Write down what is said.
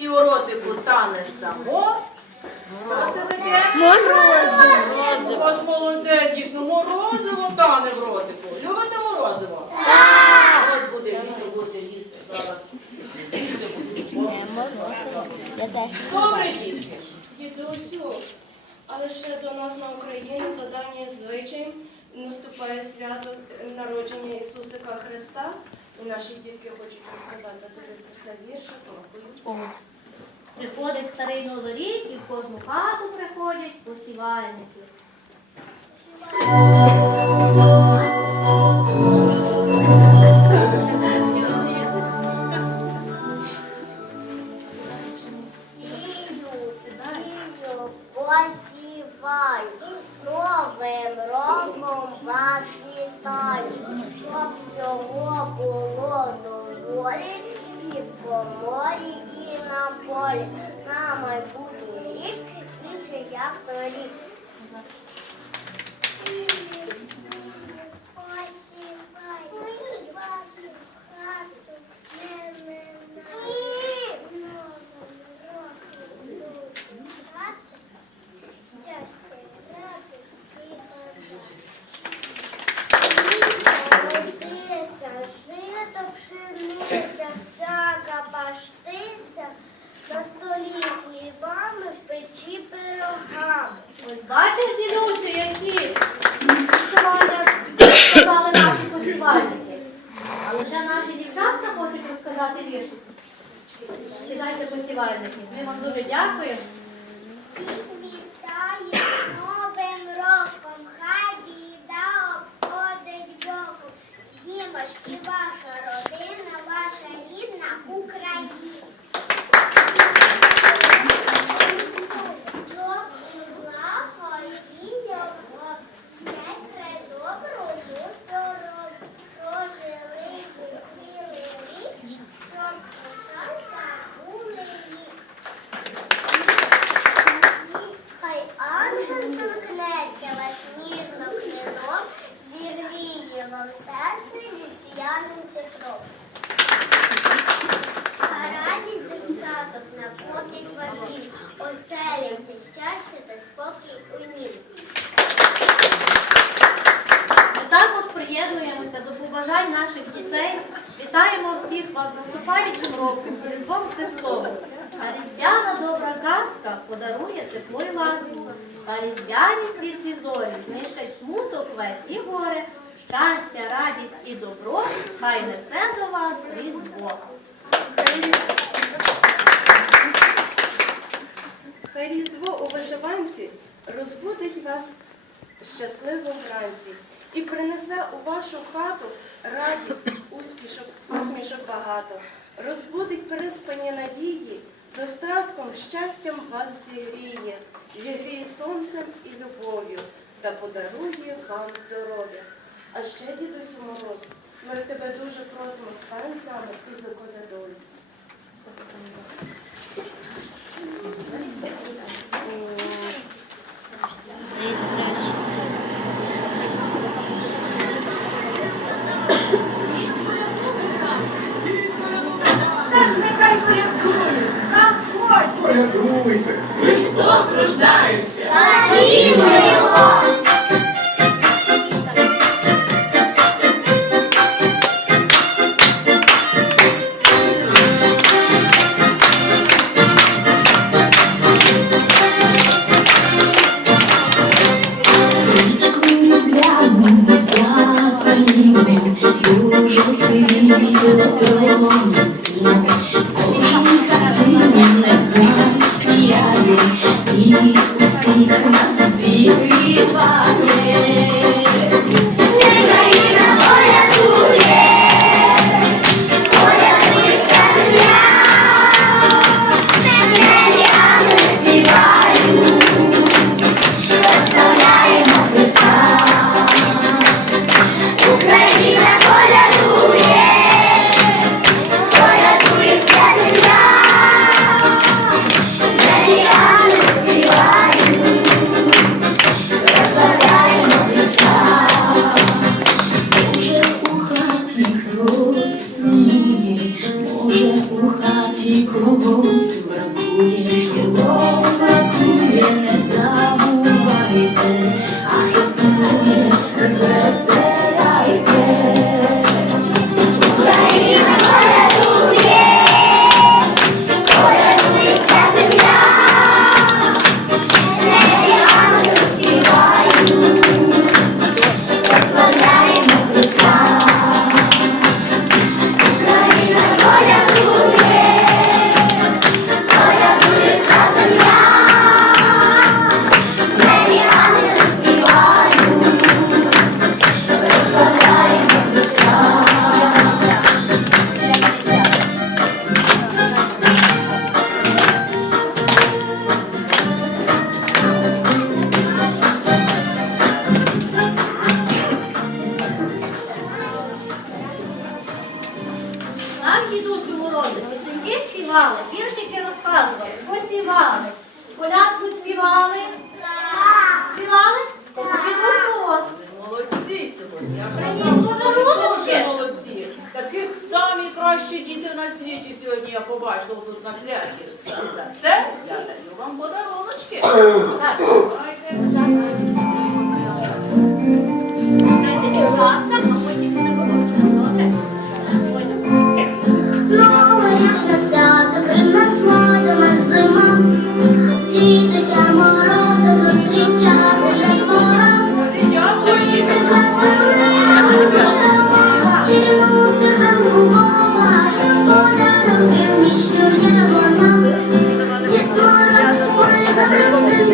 і у ротику тане само. Що це таке? Морозиво. От молодець, дійсно, морозиво тане в ротику. Любите морозиво? Так! От буде літо, буде їсти зараз. Я теж. Добре, дітки. Дідусю, але ще до нас на Україні за давнім звичаєм наступає свято народження Ісусика Христа. І наші дітки хочуть розказати тобі про це віршик. Приходить старий новий рік, і в кожну хату приходять посівальники. Посівай, новим роком вас вітаю, щоб всього було доволі і по морі, і на полі. На майбутній рік свіже, як торік. Посівай, вашу хату не минай. Новим роком люди хати, щастя, радості і Молодиця, жито, пшениця, всяка паштиця, на столі хлібами, в печі пирогами. Ось бачиш, дідусю, які вишивання сказали наші посівальники. А лише наші дівчатка хочуть розказати вірші. Сідайте посівальники. Ми вам дуже дякуємо. Вітаємо всіх вас наступаючим роком, Різдвом Христовим. А різдвяна добра казка подарує тепло й ласку. А різдвяні світлі зорі знищать смуток весь і горе. Щастя, радість і добро хай несе до вас Різдво. Хай різдво у вишиванці розбудить вас щасливо вранці і принесе у вашу хату радість, успішок, усмішок багато, розбудить переспані надії, достатком, щастям вас зігріє, зігріє сонцем і любов'ю та подарує вам здоров'я. А ще, дідусю Мороз, ми тебе дуже просимо, стань з нами і за Та Христос рождається. Славімо його! qui, співали, віршики розказували, посівали, колядку співали, співали, Так. Молодці сьогодні. Подарунок молодці. Таких самі кращі діти на світі сьогодні я побачила тут на святі. За це я даю вам подаруночки.